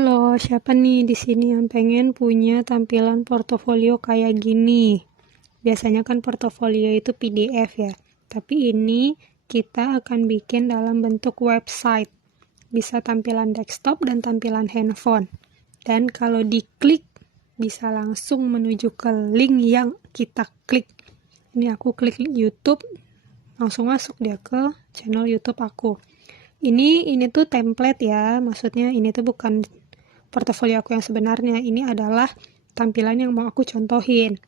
Halo, siapa nih di sini yang pengen punya tampilan portofolio kayak gini? Biasanya kan portofolio itu PDF ya, tapi ini kita akan bikin dalam bentuk website. Bisa tampilan desktop dan tampilan handphone. Dan kalau diklik, bisa langsung menuju ke link yang kita klik. Ini aku klik YouTube, langsung masuk dia ke channel YouTube aku. Ini tuh template ya, maksudnya ini tuh bukan portofolio aku yang sebenarnya. Ini adalah tampilan yang mau aku contohin.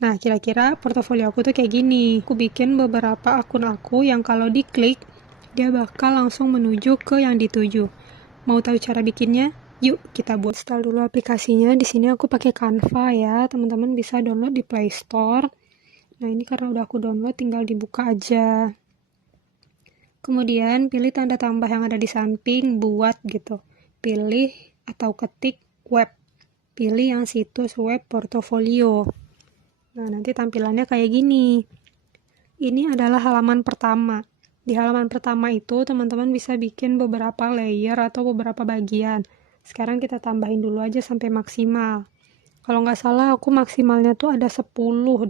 Nah, kira-kira portofolio aku tuh kayak gini. Aku bikin beberapa akun aku yang kalau diklik, dia bakal langsung menuju ke yang dituju. Mau tahu cara bikinnya? Yuk, kita buat. Install dulu aplikasinya. Di sini aku pakai Canva ya. Teman-teman bisa download di Play Store. Nah, ini karena udah aku download, tinggal dibuka aja. Kemudian pilih tanda tambah yang ada di samping buat gitu. Pilih atau ketik web. Pilih yang situs web portofolio. Nah, nanti tampilannya kayak gini. Ini adalah halaman pertama. Di halaman pertama itu teman-teman bisa bikin beberapa layer atau beberapa bagian. Sekarang kita tambahin dulu aja sampai maksimal. Kalau nggak salah aku maksimalnya tuh ada 10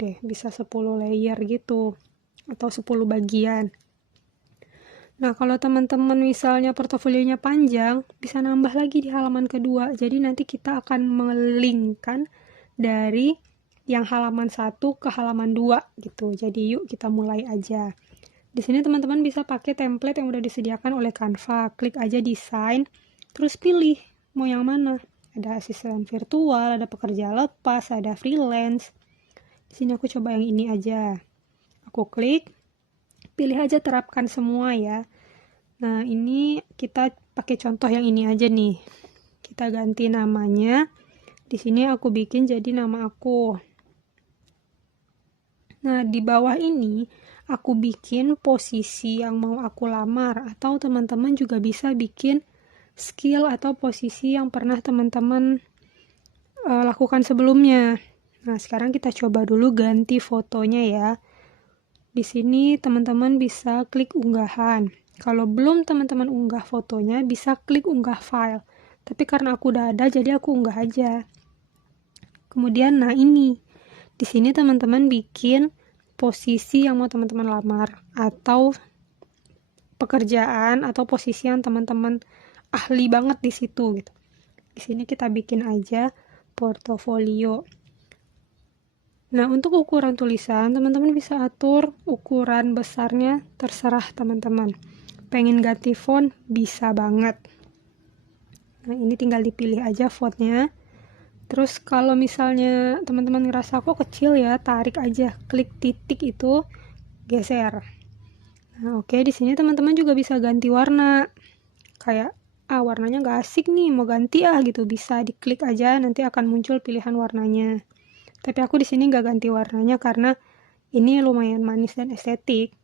deh. Bisa 10 layer gitu. Atau 10 bagian. Nah, kalau teman-teman misalnya portofolionya panjang, bisa nambah lagi di halaman kedua. Jadi nanti kita akan melingkan dari yang halaman 1 ke halaman 2 gitu. Jadi yuk kita mulai aja. Di sini teman-teman bisa pakai template yang udah disediakan oleh Canva. Klik aja desain, terus pilih mau yang mana. Ada asisten virtual, ada pekerja lepas, ada freelance. Di sini aku coba yang ini aja. Aku klik, pilih aja terapkan semua ya. Nah, ini kita pakai contoh yang ini aja nih. Kita ganti namanya. Di sini aku bikin jadi nama aku. Nah, di bawah ini aku bikin posisi yang mau aku lamar, atau teman-teman juga bisa bikin skill atau posisi yang pernah teman-teman lakukan sebelumnya. Nah, sekarang kita coba dulu ganti fotonya ya. Di sini teman-teman bisa klik unggahan. Kalau belum teman-teman unggah fotonya, bisa klik unggah file. Tapi karena aku udah ada, jadi aku unggah aja. Kemudian, nah ini. Di sini teman-teman bikin posisi yang mau teman-teman lamar. Atau pekerjaan, atau posisi yang teman-teman ahli banget di situ. Gitu. Di sini kita bikin aja portofolio. Nah, untuk ukuran tulisan, teman-teman bisa atur ukuran besarnya, terserah teman-teman. Pengen ganti font, bisa banget. Nah, ini tinggal dipilih aja fontnya. Terus kalau misalnya teman-teman ngerasa kok kecil ya, tarik aja, klik titik itu, geser. Nah, oke, di sini teman-teman juga bisa ganti warna. Kayak, warnanya nggak asik nih, mau ganti gitu. Bisa diklik aja, nanti akan muncul pilihan warnanya. Tapi aku di sini nggak ganti warnanya karena ini lumayan manis dan estetik.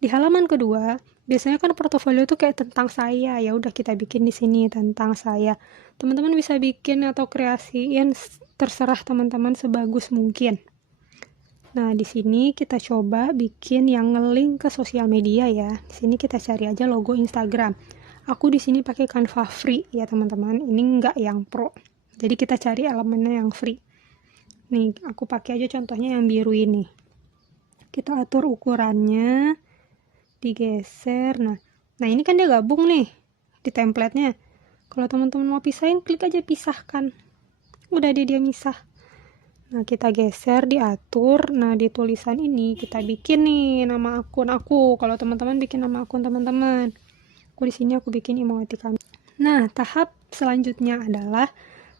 Di halaman kedua, biasanya kan portofolio itu kayak tentang saya. Ya udah kita bikin di sini tentang saya. Teman-teman bisa bikin atau kreasiin terserah teman-teman sebagus mungkin. Nah, di sini kita coba bikin yang nge-link ke sosial media ya. Di sini kita cari aja logo Instagram. Aku di sini pakai Canva free ya, teman-teman. Ini nggak yang pro. Jadi kita cari elemennya yang free. Nih, aku pakai aja contohnya yang biru ini. Kita atur ukurannya, digeser. Nah ini kan dia gabung nih di templatenya. Kalau teman-teman mau pisahin, klik aja pisahkan. Udah dia misah. Nah, kita geser, diatur. Nah, di tulisan ini kita bikin nih nama akun aku. Kalau teman-teman bikin nama akun teman-teman. Aku di sini aku bikin emoticon. Nah, tahap selanjutnya adalah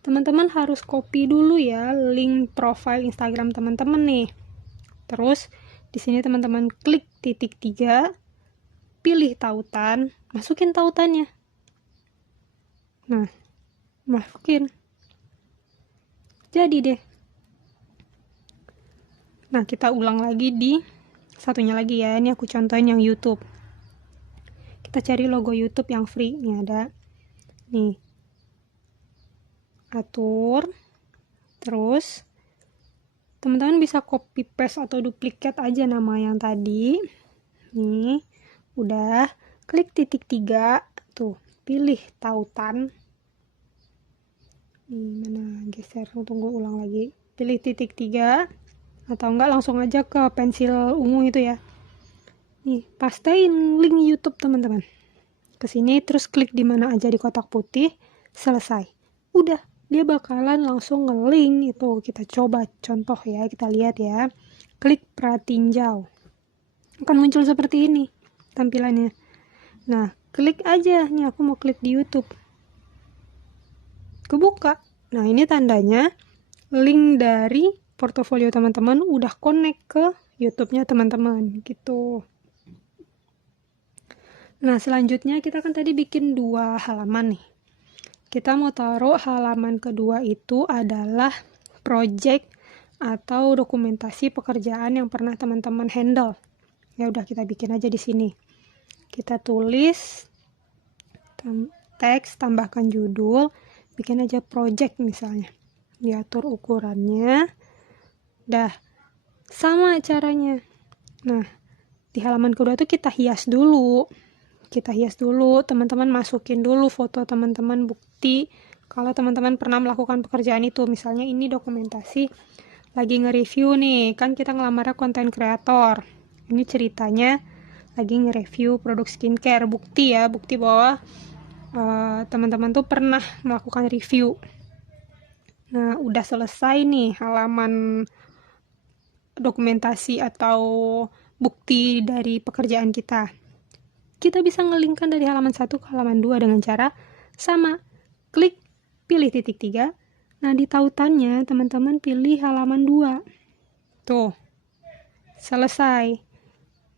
teman-teman harus copy dulu ya link profile Instagram teman-teman nih. Terus di sini teman-teman klik titik 3, pilih tautan, masukin tautannya. Nah, masukin. Jadi deh. Nah, kita ulang lagi di satunya lagi ya. Ini aku contohin yang YouTube. Kita cari logo YouTube yang free. Ini ada. Nih. Atur, terus teman-teman bisa copy paste atau duplikat aja nama yang tadi. Nih, udah, klik titik 3, tuh, pilih tautan. Nih, mana geser, tunggu ulang lagi. Pilih titik 3 atau enggak langsung aja ke pensil ungu itu ya. Nih, pastein link YouTube teman-teman. Ke sini terus klik di mana aja di kotak putih, selesai. Udah, dia bakalan langsung nge-link itu. Kita coba contoh ya, kita lihat ya. Klik pratinjau. Akan muncul seperti ini tampilannya. Nah, klik aja. Nih aku mau klik di YouTube. Kebuka. Nah, ini tandanya link dari portofolio teman-teman udah connect ke YouTube-nya teman-teman gitu. Nah, selanjutnya kita kan tadi bikin 2 halaman nih. Kita mau taruh halaman kedua itu adalah project atau dokumentasi pekerjaan yang pernah teman-teman handle. Ya udah, kita bikin aja di sini. Kita tulis teks, tambahkan judul, bikin aja project misalnya. Diatur ukurannya. Dah, sama caranya. Nah, di halaman kedua tuh kita hias dulu. Teman-teman masukin dulu foto teman-teman, bukti kalau teman-teman pernah melakukan pekerjaan itu. Misalnya ini dokumentasi lagi nge-review nih, kan kita ngelamarnya konten kreator. Ini ceritanya lagi nge-review produk skincare, bukti bahwa teman-teman tuh pernah melakukan review. Nah, udah selesai nih halaman dokumentasi atau bukti dari pekerjaan kita. Kita bisa ngelingkan dari halaman 1 ke halaman 2 dengan cara sama. Klik, pilih titik 3. Nah, di tautannya teman-teman pilih halaman 2. Tuh, selesai.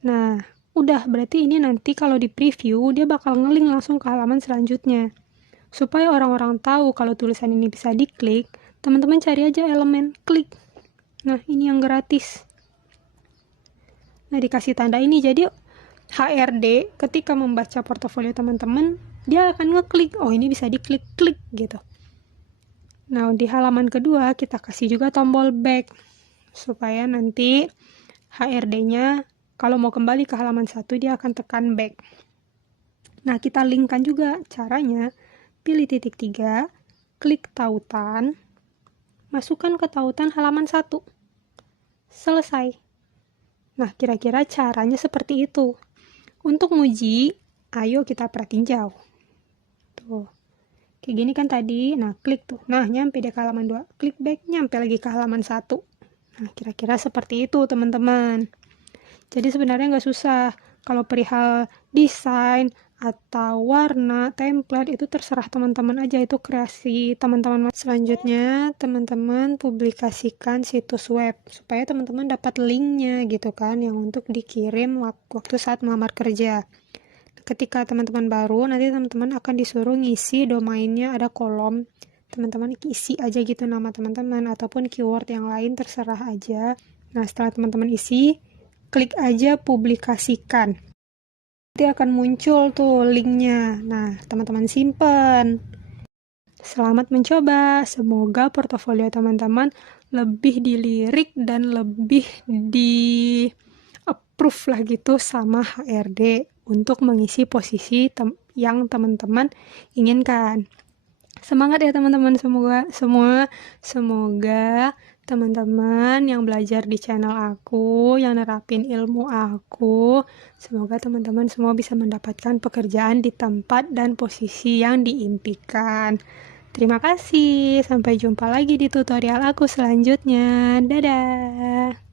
Nah, udah, berarti ini nanti kalau di preview dia bakal ngelink langsung ke halaman selanjutnya. Supaya orang-orang tahu kalau tulisan ini bisa diklik, teman-teman cari aja elemen klik. Nah, ini yang gratis. Nah, dikasih tanda ini, jadi HRD ketika membaca portofolio teman-teman, dia akan ngeklik, oh ini bisa diklik-klik gitu. Nah, di halaman kedua kita kasih juga tombol back, supaya nanti HRD-nya kalau mau kembali ke halaman 1 dia akan tekan back. Nah, kita linkkan juga caranya. Pilih titik 3, klik tautan, masukkan ke tautan halaman 1. Selesai. Nah, kira-kira caranya seperti itu. Untuk nguji, ayo kita pratinjau. Tuh. Kayak gini kan tadi. Nah, klik tuh. Nah, nyampe deh ke halaman 2. Klik back, nyampe lagi ke halaman 1. Nah, kira-kira seperti itu, teman-teman. Jadi sebenarnya nggak susah. Kalau perihal desain atau warna, template, itu terserah teman-teman aja. Itu kreasi teman-teman. Selanjutnya, teman-teman publikasikan situs web. Supaya teman-teman dapat linknya gitu kan. Yang untuk dikirim waktu saat melamar kerja. Ketika teman-teman baru, nanti teman-teman akan disuruh ngisi domainnya, ada kolom. Teman-teman isi aja gitu nama teman-teman. Ataupun keyword yang lain, terserah aja. Nah, setelah teman-teman isi, klik aja publikasikan. Nanti akan muncul tuh linknya. Nah, teman-teman simpen. Selamat mencoba. Semoga portofolio teman-teman lebih dilirik dan lebih di approve lah gitu sama HRD untuk mengisi posisi yang teman-teman inginkan. Semangat ya teman-teman, semoga teman-teman yang belajar di channel aku, yang nerapin ilmu aku, semoga teman-teman semua bisa mendapatkan pekerjaan di tempat dan posisi yang diimpikan. Terima kasih, sampai jumpa lagi di tutorial aku selanjutnya. Dadah!